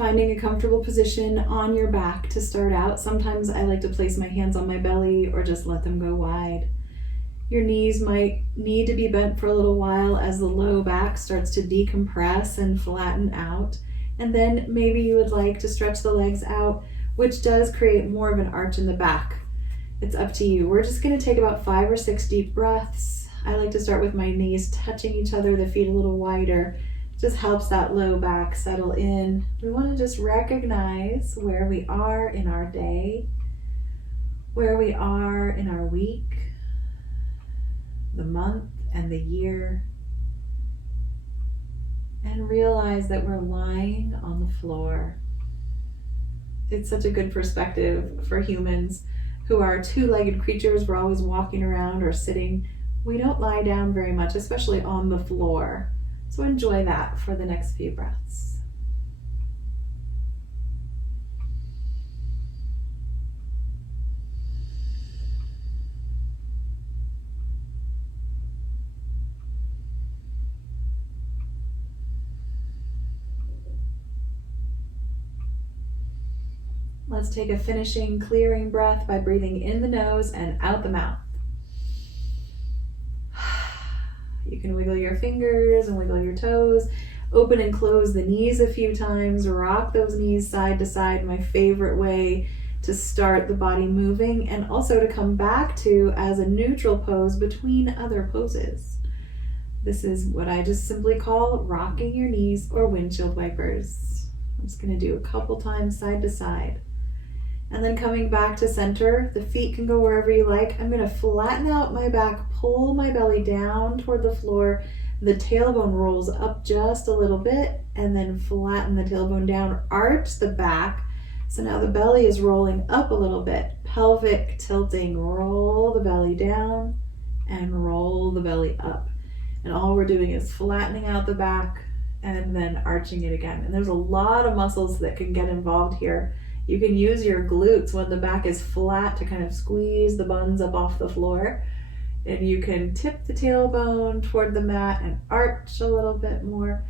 Finding a comfortable position on your back to start out. Sometimes I like to place my hands on my belly or just let them go wide. Your knees might need to be bent for a little while as the low back starts to decompress and flatten out. And then maybe you would like to stretch the legs out, which does create more of an arch in the back. It's up to you. We're just going to take about 5 or 6 deep breaths. I like to start with my knees touching each other, the feet a little wider. Just helps that low back settle in. We want to just recognize where we are in our day, where we are in our week, the month and the year, and realize that we're lying on the floor. It's such a good perspective for humans who are two-legged creatures. We're always walking around or sitting. We don't lie down very much, especially on the floor. So enjoy that for the next few breaths. Let's take a finishing clearing breath by breathing in the nose and out the mouth. You can wiggle your fingers and wiggle your toes. Open and close the knees a few times. Rock those knees side to side. My favorite way to start the body moving, and also to come back to as a neutral pose between other poses. This is what I just simply call rocking your knees or windshield wipers. I'm just going to do a couple times side to side. And then coming back to center, the feet can go wherever you like. I'm going to flatten out my back, pull my belly down toward the floor. The tailbone rolls up just a little bit, and then flatten the tailbone down, arch the back. So now the belly is rolling up a little bit, pelvic tilting, roll the belly down and roll the belly up. And all we're doing is flattening out the back and then arching it again. And there's a lot of muscles that can get involved here. You can use your glutes when the back is flat to kind of squeeze the buns up off the floor. And you can tip the tailbone toward the mat and arch a little bit more.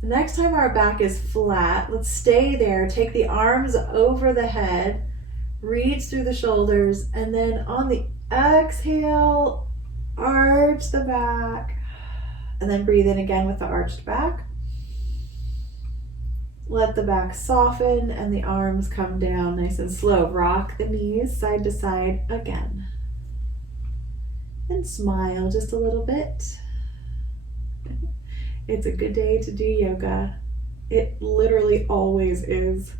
The next time our back is flat, let's stay there. Take the arms over the head, reach through the shoulders, and then on the exhale, arch the back. And then breathe in again with the arched back. Let the back soften and the arms come down nice and slow. Rock the knees side to side again. And smile just a little bit. It's a good day to do yoga. It literally always is.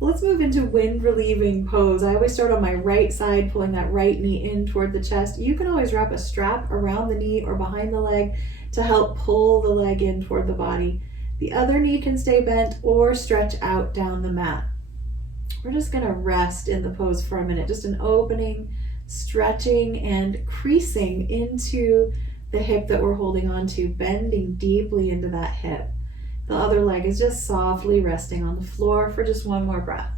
Let's move into wind relieving pose. I always start on my right side, pulling that right knee in toward the chest. You can always wrap a strap around the knee or behind the leg to help pull the leg in toward the body. The other knee can stay bent or stretch out down the mat. We're just going to rest in the pose for a minute. Just an opening, stretching, and creasing into the hip that we're holding on to, bending deeply into that hip. The other leg is just softly resting on the floor for just one more breath.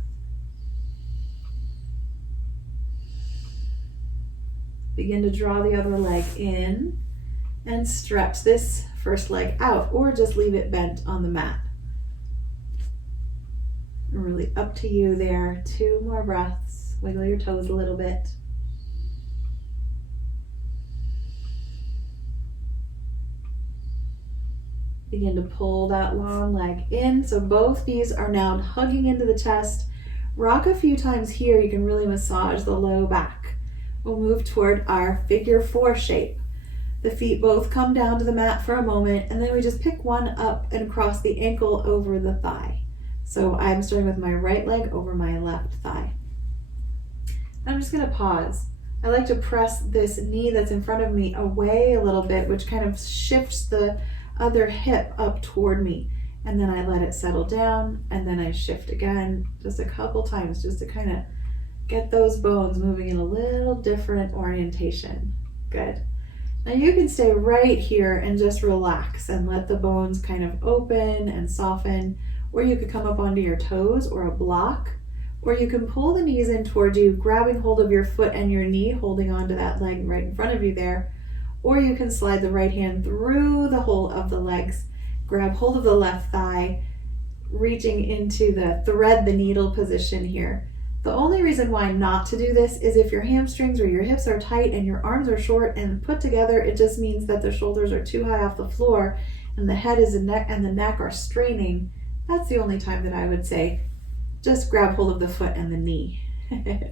Begin to draw the other leg in and stretch this first leg out, or just leave it bent on the mat. Really up to you there. 2 more breaths. Wiggle your toes a little bit. Begin to pull that long leg in. So both knees are now hugging into the chest. Rock a few times here. You can really massage the low back. We'll move toward our figure 4 shape. The feet both come down to the mat for a moment, and then we just pick one up and cross the ankle over the thigh. So I'm starting with my right leg over my left thigh. I'm just going to pause. I like to press this knee that's in front of me away a little bit, which kind of shifts the other hip up toward me. And then I let it settle down, and then I shift again just a couple times just to kind of get those bones moving in a little different orientation. Good. Now you can stay right here and just relax and let the bones kind of open and soften, or you could come up onto your toes or a block, or you can pull the knees in toward you, grabbing hold of your foot and your knee, holding onto that leg right in front of you there, or you can slide the right hand through the hole of the legs, grab hold of the left thigh, reaching into the thread the needle position here. The only reason why not to do this is if your hamstrings or your hips are tight and your arms are short and put together, it just means that the shoulders are too high off the floor and the head is and the neck are straining. That's the only time that I would say just grab hold of the foot and the knee.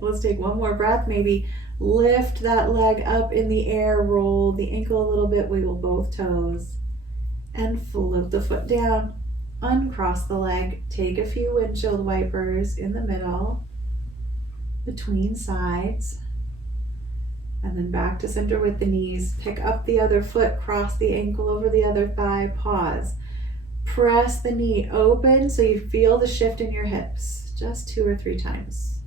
Let's take one more breath. Maybe lift that leg up in the air, roll the ankle a little bit, wiggle both toes, and float the foot down. Uncross the leg. Take a few windshield wipers in the middle, between sides, and then back to center with the knees. Pick up the other foot, cross the ankle over the other thigh, pause. Press the knee open so you feel the shift in your hips, just 2 or 3 times.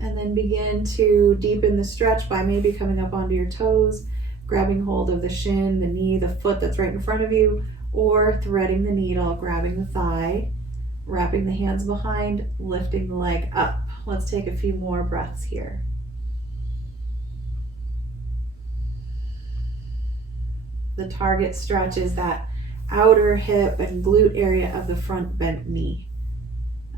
And then begin to deepen the stretch by maybe coming up onto your toes, grabbing hold of the shin, the knee, the foot that's right in front of you, or threading the needle, grabbing the thigh, wrapping the hands behind, lifting the leg up. Let's take a few more breaths here. The target stretch is that outer hip and glute area of the front bent knee.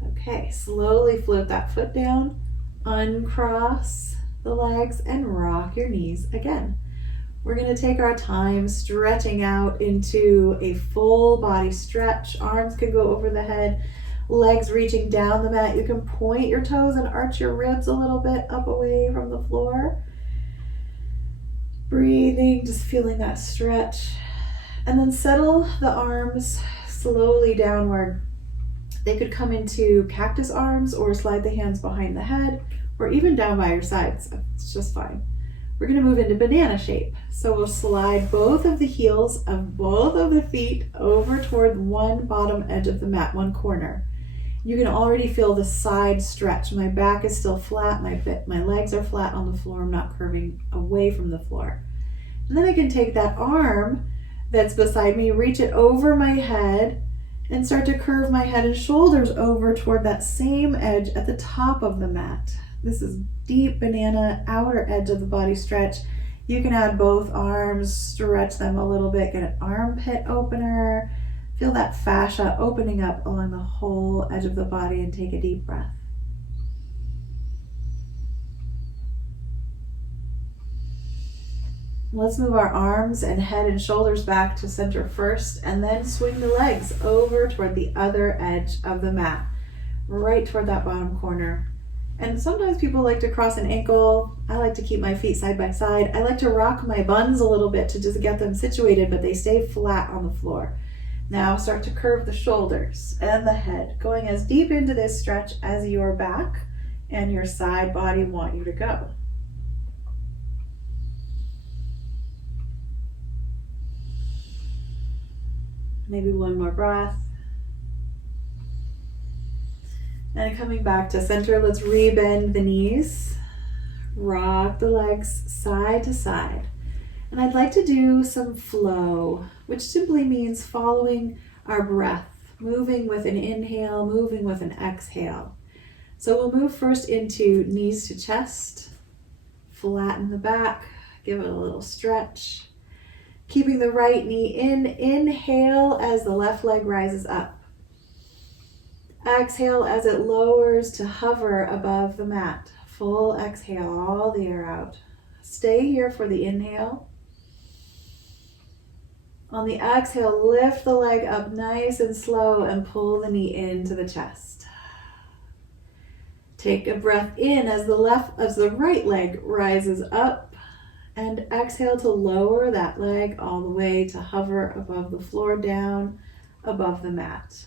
Okay, slowly float that foot down, uncross the legs, and rock your knees again. We're going to take our time stretching out into a full body stretch. Arms can go over the head, legs reaching down the mat. You can point your toes and arch your ribs a little bit up away from the floor. Breathing, just feeling that stretch. And then settle the arms slowly downward. They could come into cactus arms or slide the hands behind the head or even down by your sides. It's just fine. We're going to move into banana shape. So we'll slide both of the heels of both of the feet over toward one bottom edge of the mat, one corner. You can already feel the side stretch. My back is still flat. My legs are flat on the floor. I'm not curving away from the floor. And then I can take that arm that's beside me, reach it over my head, and start to curve my head and shoulders over toward that same edge at the top of the mat. This is deep banana, outer edge of the body stretch. You can add both arms, stretch them a little bit, get an armpit opener. Feel that fascia opening up along the whole edge of the body and take a deep breath. Let's move our arms and head and shoulders back to center first, and then swing the legs over toward the other edge of the mat, right toward that bottom corner. And sometimes people like to cross an ankle. I like to keep my feet side by side. I like to rock my buns a little bit to just get them situated, but they stay flat on the floor. Now start to curve the shoulders and the head, going as deep into this stretch as your back and your side body want you to go. Maybe one more breath. And coming back to center, let's rebend the knees, rock the legs side to side. And I'd like to do some flow, which simply means following our breath, moving with an inhale, moving with an exhale. So we'll move first into knees to chest, flatten the back, give it a little stretch. Keeping the right knee in, inhale as the left leg rises up. Exhale as it lowers to hover above the mat. Full exhale, all the air out. Stay here for the inhale. On the exhale, lift the leg up nice and slow and pull the knee into the chest. Take a breath in as the right leg rises up, and exhale to lower that leg all the way to hover above the floor, down above the mat.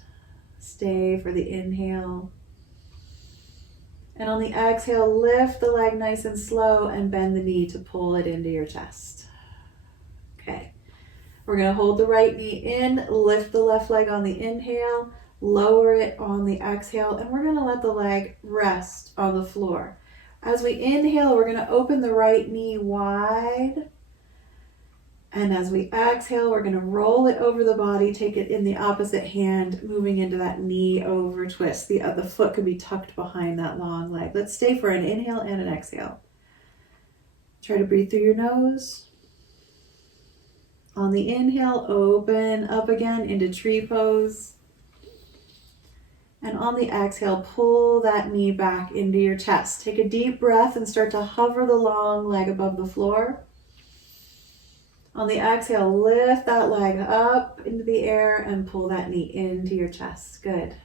Stay for the inhale. And on the exhale, lift the leg nice and slow and bend the knee to pull it into your chest. Okay. We're going to hold the right knee in, lift the left leg on the inhale, lower it on the exhale, and we're going to let the leg rest on the floor. As we inhale, we're going to open the right knee wide. And as we exhale, we're going to roll it over the body, take it in the opposite hand, moving into that knee over twist. The foot could be tucked behind that long leg. Let's stay for an inhale and an exhale. Try to breathe through your nose On the inhale, open up again into tree pose. And on the exhale, pull that knee back into your chest. Take a deep breath and start to hover the long leg above the floor. On the exhale, lift that leg up into the air and pull that knee into your chest. Good.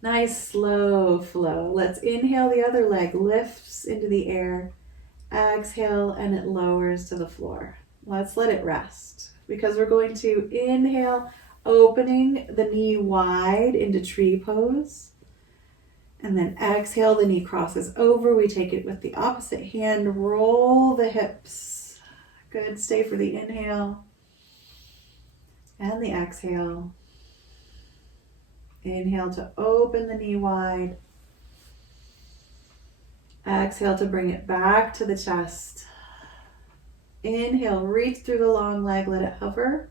Nice slow flow. Let's inhale, the other leg lifts into the air. Exhale, and it lowers to the floor. Let's let it rest because we're going to inhale, opening the knee wide into tree pose. And then exhale, the knee crosses over. We take it with the opposite hand, roll the hips. Good, stay for the inhale and the exhale. Inhale to open the knee wide. Exhale to bring it back to the chest. Inhale, reach through the long leg, let it hover.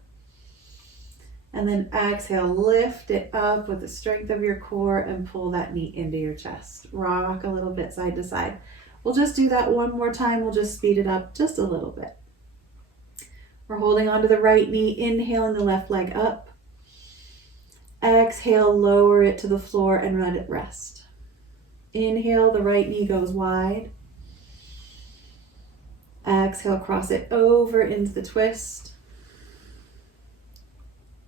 And then exhale, lift it up with the strength of your core and pull that knee into your chest. Rock a little bit side to side. We'll just do that one more time. We'll just speed it up just a little bit. We're holding onto the right knee, inhaling the left leg up. Exhale, lower it to the floor and let it rest. Inhale, the right knee goes wide. Exhale, cross it over into the twist.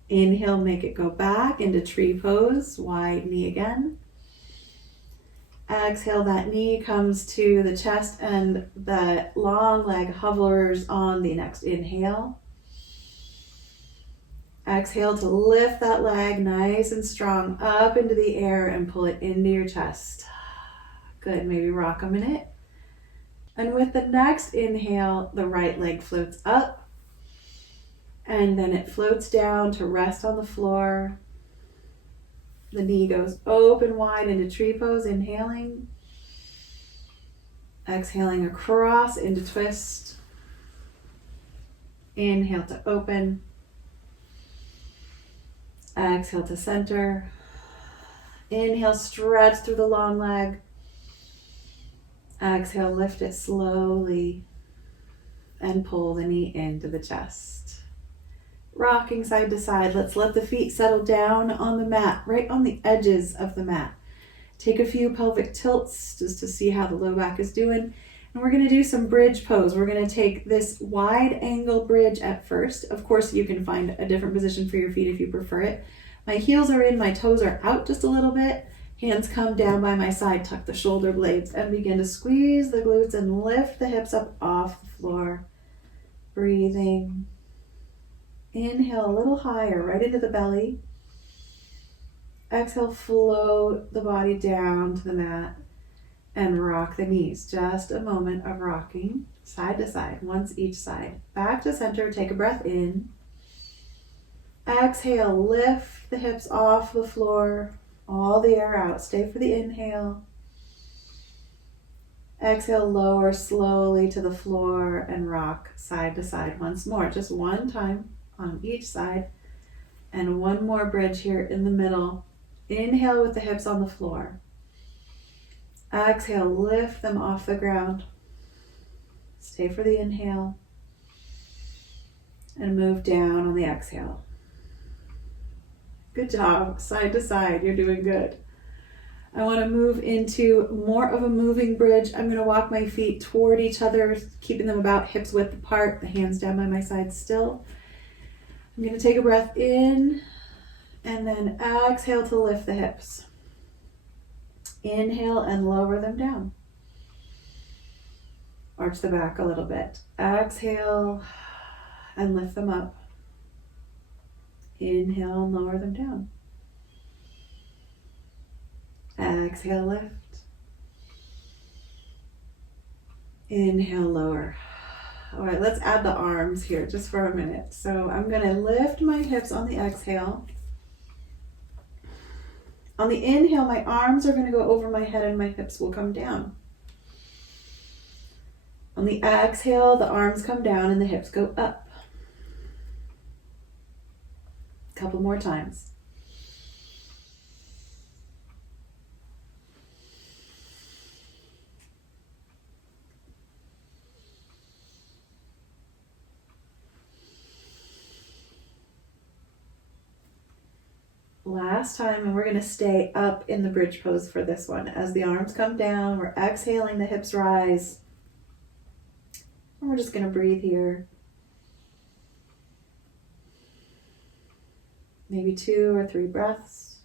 Inhale, make it go back into tree pose, wide knee again. Exhale, that knee comes to the chest and the long leg hovers on the next inhale. Exhale to lift that leg nice and strong up into the air and pull it into your chest. Good, maybe rock a minute. And with the next inhale, the right leg floats up and then it floats down to rest on the floor. The knee goes open wide into tree pose, inhaling. Exhaling across into twist. Inhale to open. Exhale to center. Inhale, stretch through the long leg. Exhale, lift it slowly and pull the knee into the chest. Rocking side to side. Let's let the feet settle down on the mat, right on the edges of the mat. Take a few pelvic tilts just to see how the low back is doing. And we're going to do some bridge pose. We're going to take this wide angle bridge at first. Of course, you can find a different position for your feet if you prefer it. My heels are in, my toes are out just a little bit. Hands come down by my side, tuck the shoulder blades and begin to squeeze the glutes and lift the hips up off the floor. Breathing. Inhale a little higher, right into the belly. Exhale, float the body down to the mat and rock the knees. Just a moment of rocking side to side, once each side. Back to center, take a breath in. Exhale, lift the hips off the floor, all the air out. Stay for the inhale. Exhale, lower slowly to the floor and rock side to side once more. Just one time on each side. And one more bridge here in the middle. Inhale with the hips on the floor. Exhale, lift them off the ground. Stay for the inhale. And move down on the exhale. Good job, side to side, you're doing good. I want to move into more of a moving bridge. I'm going to walk my feet toward each other, keeping them about hips width apart, the hands down by my side still. I'm going to take a breath in and then exhale to lift the hips. Inhale and lower them down. Arch the back a little bit. Exhale and lift them up. Inhale and lower them down. Exhale, lift. Inhale, lower. All right, let's add the arms here just for a minute. So I'm going to lift my hips on the exhale. On the inhale, my arms are going to go over my head and my hips will come down. On the exhale, the arms come down and the hips go up. A couple more times. last time, and we're going to stay up in the bridge pose for this one. As the arms come down, we're exhaling, the hips rise. And we're just going to breathe here. Maybe 2 or 3 breaths.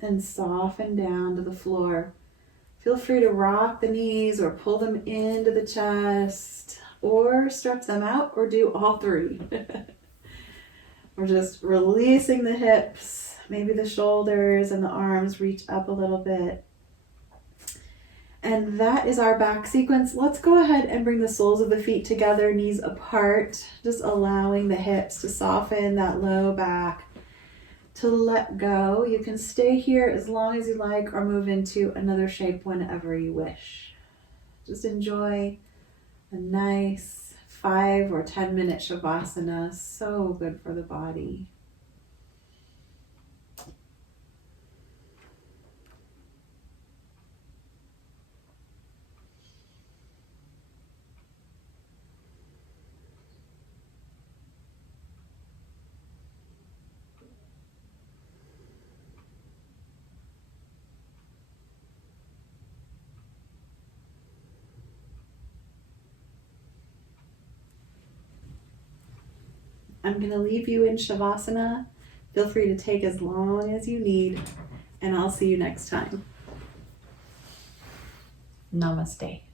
And soften down to the floor. Feel free to rock the knees or pull them into the chest or stretch them out or do all 3. We're just releasing the hips, maybe the shoulders and the arms reach up a little bit. And that is our back sequence. Let's go ahead and bring the soles of the feet together, knees apart, just allowing the hips to soften, that low back to let go. You can stay here as long as you like or move into another shape whenever you wish. Just enjoy a nice 5 or 10 minute Shavasana. So good for the body. I'm going to leave you in Shavasana. Feel free to take as long as you need, and I'll see you next time. Namaste.